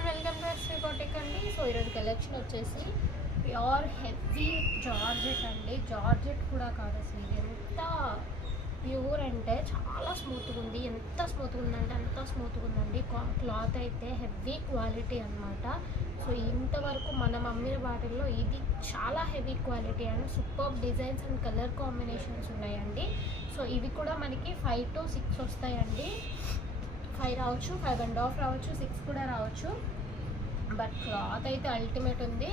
Everyone, welcome to SV boutique అండి. So ఈరోజు collection వచ్చేసి ప్యూర్ హెవీ జార్జెట్ అండి. జార్జెట్ కూడా కాదు, అసలు ఇది ఎంత ప్యూర్ అంటే చాలా స్మూత్గా ఉంది. ఎంత స్మూత్గా ఉందంటే అంత స్మూత్గా ఉందండి. క్లాత్ అయితే హెవీ క్వాలిటీ అనమాట. సో ఇంతవరకు మనం అమ్మిన వాటిల్లో ఇది చాలా heavy quality and super designs and colour combinations ఉన్నాయండి. సో ఇవి కూడా మనకి 5 to 6 వస్తాయండి. 5 రావచ్చు, 5.5 రావచ్చు, 6 కూడా రావచ్చు. బట్ క్లాత్ అయితే అల్టిమేట్ ఉంది.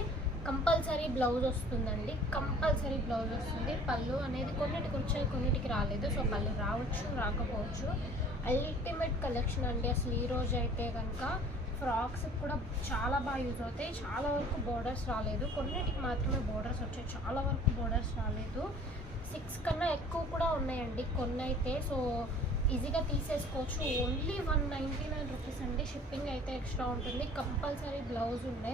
కంపల్సరీ బ్లౌజ్ వస్తుందండి, కంపల్సరీ బ్లౌజ్ వస్తుంది. పళ్ళు అనేది కొన్నిటికి వచ్చాయి, కొన్నిటికి రాలేదు. సో పళ్ళు రావచ్చు, రాకపోవచ్చు. అల్టిమేట్ కలెక్షన్ అండి. అసలు ఈరోజు అయితే కనుక ఫ్రాక్స్ కూడా చాలా బాగా యూజ్ అవుతాయి. చాలా వరకు బోర్డర్స్ రాలేదు, కొన్నిటికి మాత్రమే బోర్డర్స్ వచ్చాయి. చాలా వరకు బోర్డర్స్ రాలేదు. 6 కన్నా ఎక్కువ కూడా ఉన్నాయండి కొన్ని అయితే. సో ఈజీగా తీసేసుకోవచ్చు. ఓన్లీ 199 రూపీస్ అండి. షిప్పింగ్ అయితే ఎక్స్ట్రా ఉంటుంది. కంపల్సరీ బ్లౌజ్ ఉండే,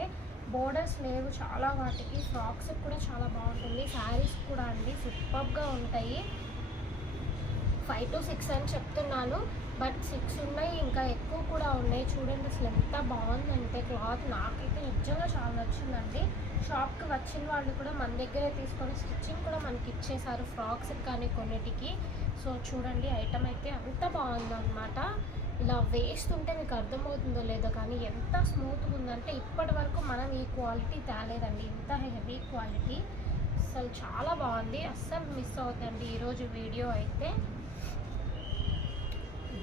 బోర్డర్స్ లేవు చాలా వాటికి. ఫ్రాక్స్ కూడా చాలా బాగుంటుంది. శారీస్ కూడా అండి సూపర్గా ఉంటాయి. 5 to 6 అని చెప్తున్నాను, బట్ 6 ఉన్నాయి, ఇంకా ఎక్కువ కూడా ఉన్నాయి. చూడండి అసలు ఎంత బాగుందంటే క్లాత్ నాకైతే నిజంగా చాలా నచ్చిందండి. షాప్కి వచ్చిన వాళ్ళు కూడా మన దగ్గరే తీసుకొని స్టిచ్చింగ్ కూడా మనకి ఇచ్చేసారు, ఫ్రాక్స్కి కానీ కొన్నిటికి. సో చూడండి ఐటమ్ అయితే అంత బాగుందన్నమాట. ఇలా వేస్తుంటే మీకు అర్థమవుతుందో లేదో కానీ ఎంత స్మూత్గా ఉందంటే ఇప్పటి వరకు మనం ఈ క్వాలిటీ తేలేదండి. ఇంత హెవీ క్వాలిటీ అసలు చాలా బాగుంది. అస్సలు మిస్ అవుతుందండి ఈరోజు వీడియో అయితే.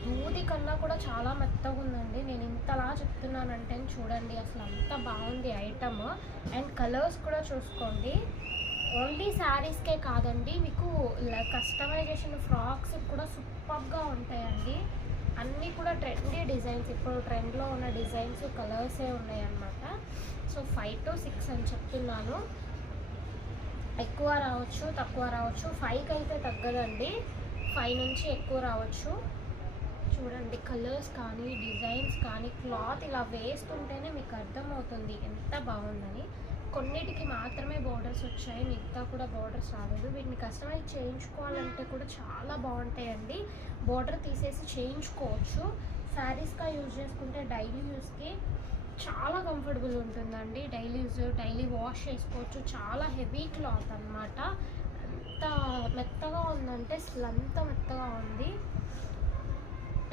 దూది కన్నా కూడా చాలా మెత్తగా ఉందండి. నేను ఇంతలా చెప్తున్నానంటే చూడండి అసలు అంత బాగుంది ఐటమ్. అండ్ కలర్స్ కూడా చూసుకోండి. ఓన్లీ శారీస్కే కాదండి, మీకు కస్టమైజేషన్ ఫ్రాక్స్ కూడా సూపర్గా ఉంటాయండి. అన్నీ కూడా ట్రెండీ డిజైన్స్, ఇప్పుడు ట్రెండ్లో ఉన్న డిజైన్స్, కలర్సే ఉన్నాయన్నమాట. సో 5 to 6 అని చెప్తున్నాను. ఎక్కువ రావచ్చు, తక్కువ రావచ్చు. 5కి అయితే తగ్గదండి, 5 నుంచి ఎక్కువ రావచ్చు. చూడండి కలర్స్ కానీ డిజైన్స్ కానీ క్లాత్ ఇలా వేస్తుంటేనే మీకు అర్థమవుతుంది ఎంత బాగుందని. కొన్నిటికి మాత్రమే బోర్డర్స్ వచ్చాయి, మిగతా కూడా బోర్డర్స్ రాలేదు. వీటిని కస్టమైజ్ చేయించుకోవాలంటే కూడా చాలా బాగుంటాయండి. బోర్డర్ తీసేసి చేయించుకోవచ్చు. శారీస్గా యూజ్ చేసుకుంటే డైలీ యూస్కి చాలా కంఫర్టబుల్ ఉంటుందండి. డైలీ యూజ్, డైలీ వాష్ చేసుకోవచ్చు. చాలా హెవీ క్లాత్ అనమాట. అంత మెత్తగా ఉందంటే అసలు అంత మెత్తగా ఉంది.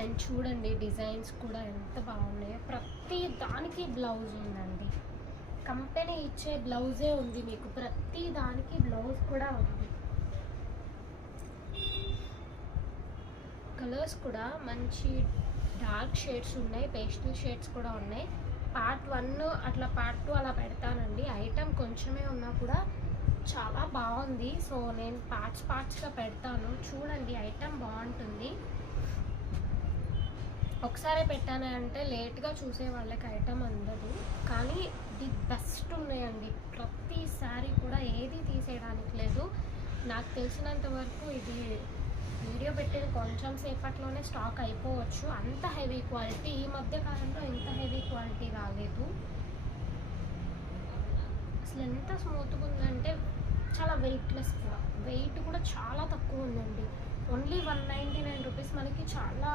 అండ్ చూడండి డిజైన్స్ కూడా ఎంత బాగున్నాయో. ప్రతి దానికి బ్లౌజ్ ఉందండి. కంపెనీ ఇచ్చే బ్లౌజే ఉంది మీకు, ప్రతి దానికి బ్లౌజ్ కూడా ఉంది. కలర్స్ కూడా మంచి డార్క్ షేడ్స్ ఉన్నాయి, పేస్టల్ షేడ్స్ కూడా ఉన్నాయి. పార్ట్ 1 అట్లా, పార్ట్ 2 అలా పెడతానండి. ఐటమ్ కొంచెమే ఉన్నా కూడా చాలా బాగుంది. సో నేను పార్ట్స్గా పెడతాను. చూడండి ఐటమ్ బాగుంటుంది. ఒకసారి పెట్టాను అంటే లేట్గా చూసే వాళ్ళకి ఐటమ్ అందదు, కానీ ది బెస్ట్ ఉన్నాయండి. ప్రతి శారీ కూడా ఏది తీసేయడానికి లేదు. నాకు తెలిసినంత వరకు ఇది వీడియో పెట్టిన కొంచెం సేపట్లోనే స్టాక్ అయిపోవచ్చు, అంత హెవీ క్వాలిటీ. ఈ మధ్య కాలంలో ఇంత హెవీ క్వాలిటీ రాలేదు. అసలు ఎంత స్మూత్గా ఉందంటే చాలా వెయిట్లెస్ కూడా, వెయిట్ కూడా చాలా తక్కువ ఉందండి. ఓన్లీ 199 రూపీస్ మనకి చాలా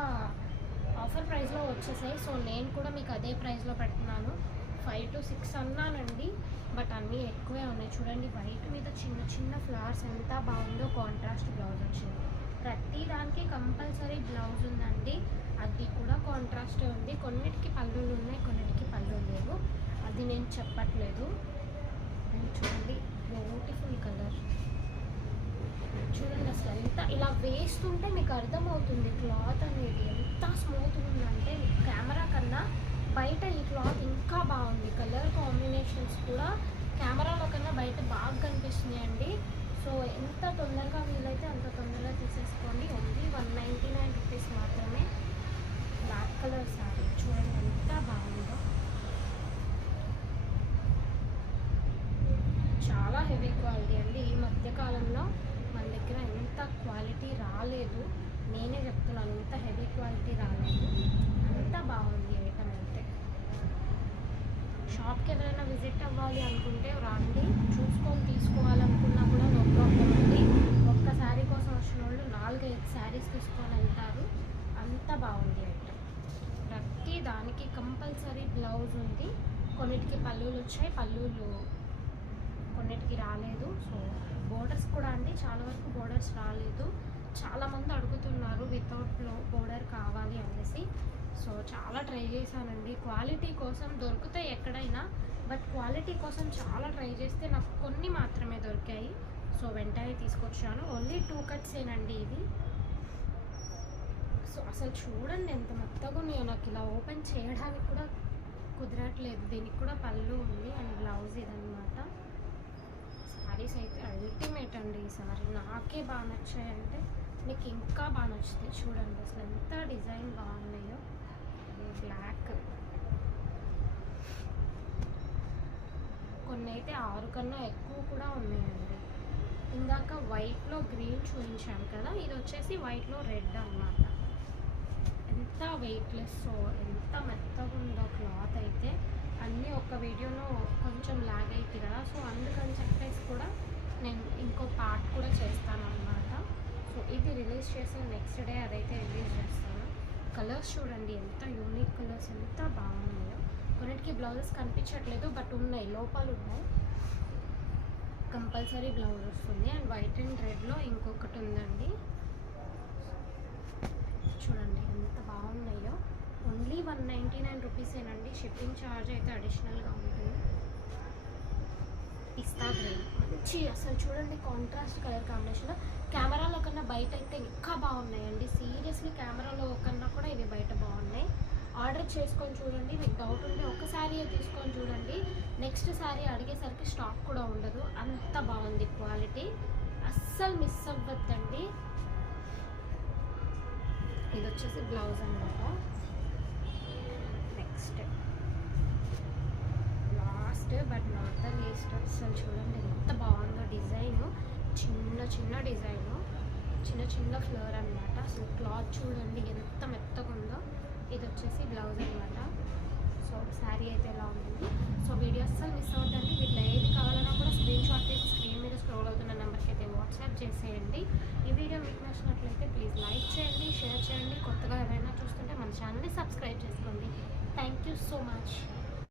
ఆఫర్ ప్రైస్లో వచ్చేసాయి. సో నేను కూడా మీకు అదే ప్రైస్లో పెడుతున్నాను. 5 to 6 అన్నానండి, బట్ అన్నీ ఎక్కువే ఉన్నాయి. చూడండి వైట్ మీద చిన్న చిన్న ఫ్లవర్స్ ఎంత బాగుందో. కాంట్రాస్ట్ బ్లౌజ్ వచ్చింది. ప్రతి దానికి కంపల్సరీ బ్లౌజ్ ఉందండి. అది కూడా కాంట్రాస్టే ఉంది. కొన్నిటికి పళ్ళులు ఉన్నాయి, కొన్నిటికి పళ్ళు లేవు, అది నేను చెప్పట్లేదు. చూడండి బ్యూటిఫుల్ కలర్. చూడండి అసలు ఎంత ఇలా వేస్తుంటే మీకు అర్థమవుతుంది క్లాత్ అనేది ఎంత స్మూత్గా ఉందంటే. కెమెరా కన్నా బయట ఈ క్లాత్ ఇంకా బాగుంది. కలర్ కాంబినేషన్స్ కూడా కెమెరాలో కన్నా బయట బాగా కనిపిస్తున్నాయండి. సో ఎంత తొందరగా వీలైతే అంత తొందరగా తీసేసుకోండి. ఓన్లీ 199 రూపీస్ మాత్రమే. బ్లాక్ కలర్ శారీ చూడండి ఎంత బాగుందో. చాలా హెవీ క్వాలిటీ అండి. ఈ మధ్యకాలంలో మన దగ్గర ఎంత క్వాలిటీ రాలేదు, నేనే చెప్తున్నాను, ఇంత హెవీ క్వాలిటీ రాలేదు. అంత బాగుంది ఐటమ్ అయితే. షాప్కి ఎవరైనా విజిట్ అవ్వాలి అనుకుంటే రండి, చూసుకొని తీసుకోవాలనుకున్నా కూడా నో ప్రాబ్లం అండి. ఒక్క శారీ కోసం వచ్చిన వాళ్ళు 4-5 శారీస్ తీసుకొని వెళ్తారు. అంత బాగుంది ఐటమ్. ప్రతి దానికి కంపల్సరీ బ్లౌజ్ బ్లౌజ్ ఉంది. కొన్నిటికి పళ్ళులు వచ్చాయి, పళ్ళులు కొన్నిటికి రాలేదు. సో బోర్డర్స్ కూడా అండి చాలా వరకు బోర్డర్స్ రాలేదు. చాలామంది అడుగుతున్నారు వితౌట్ బోర్డర్ కావాలి అనేసి. సో చాలా ట్రై చేశానండి క్వాలిటీ కోసం. దొరుకుతాయి ఎక్కడైనా, బట్ క్వాలిటీ కోసం చాలా ట్రై చేస్తే నాకు కొన్ని మాత్రమే దొరికాయి. సో వెంటనే తీసుకొచ్చాను. ఓన్లీ 2 కట్సేనండి ఇవి. సో అసలు చూడండి ఎంత మెత్తగా ఉన్నాయో. నాకు ఇలా ఓపెన్ చేయడానికి కూడా కుదరట్లేదు. దీనికి కూడా పళ్ళు ఉంది అండ్ బ్లౌజ్ ఇదనమాట. శారీస్ అయితే అల్టిమేట్ అండి ఈసారి. నాకే బాగా నచ్చాయంటే మీకు ఇంకా బాగా నచ్చుతాయి. చూడండి అసలు ఎంత డిజైన్ బాగున్నాయో. బ్లాక్ కొన్ని అయితే 6 కన్నా ఎక్కువ కూడా ఉన్నాయండి. ఇందాక వైట్లో గ్రీన్ చూపించాను కదా, ఇది వచ్చేసి వైట్లో రెడ్ అన్నమాట. ఎంత వెయిట్లెస్, సో ఎంత మెత్తగా ఉందో క్లాత్ అయితే. అన్నీ ఒక వీడియోలో కొంచెం లాగ్ అవుతుంది కదా, సో అందుకని చెప్పేసి కూడా నేను ఇంకో పార్ట్ కూడా చేస్తాను అన్నమాట. సో ఇది రిలీజ్ చేసిన నెక్స్ట్ డే అదైతే రిలీజ్ చేస్తాను. కలర్స్ చూడండి ఎంత యూనిక్ కలర్స్, ఎంత బాగున్నాయో. కొన్నిటికి బ్లౌజెస్ కనిపించట్లేదు, బట్ ఉన్నాయి, లోపాలు ఉన్నాయి. కంపల్సరీ బ్లౌజ్ వస్తుంది. అండ్ వైట్ అండ్ రెడ్లో ఇంకొకటి ఉందండి. చూడండి ఎంత బాగున్నాయో. ఓన్లీ 199 రూపీసేనండి. షిప్పింగ్ ఛార్జ్ అయితే అడిషనల్గా ఉంటుంది. పిస్తా గ్రీన్ మంచి, అసలు చూడండి కాంట్రాస్ట్ కలర్ కాంబినేషన్. కెమెరాలో కన్నా బయట అయితే ఇంకా బాగున్నాయండి. సీరియస్లీ కెమెరాలో కన్నా కూడా ఇవి బయట బాగున్నాయి. ఆర్డర్ చేసుకొని చూడండి. మీకు డౌట్ ఉంటే ఒక శారీ తీసుకొని చూడండి. నెక్స్ట్ శారీ అడిగేసరికి స్టాక్ కూడా ఉండదు. అంత బాగుంది క్వాలిటీ, అస్సలు మిస్ అవ్వద్దండి. ఇది వచ్చేసి బ్లౌజ్ అన్నమాట. Next last but not the least. అసలు చూడండి ఎంత బాగుందో డిజైను. చిన్న చిన్న డిజైను, చిన్న చిన్న ఫ్లవర్ అన్నమాట. అసలు క్లాత్ చూడండి ఎంత మెత్తగా ఉందో. ఇది వచ్చేసి బ్లౌజ్ అన్నమాట. సో శారీ అయితే ఎలా ఉంటుంది. సో వీడియో అస్సలు మిస్ అవ్వద్దండి. వీటిలో ఏది కావాలన్నా కూడా స్క్రీన్ షాట్ తీసి స్క్రీన్ మీద స్క్రోల్ అవుతున్న నెంబర్కి అయితే వాట్సాప్ చేసేయండి. ఈ వీడియో మీకు నచ్చినట్లయితే ప్లీజ్ లైక్ చేయండి, షేర్ చేయండి. కొత్తగా ఎవరైనా చూస్తుంటే మన ఛానల్ని సబ్స్క్రైబ్ చేసుకోండి. Thank you so much.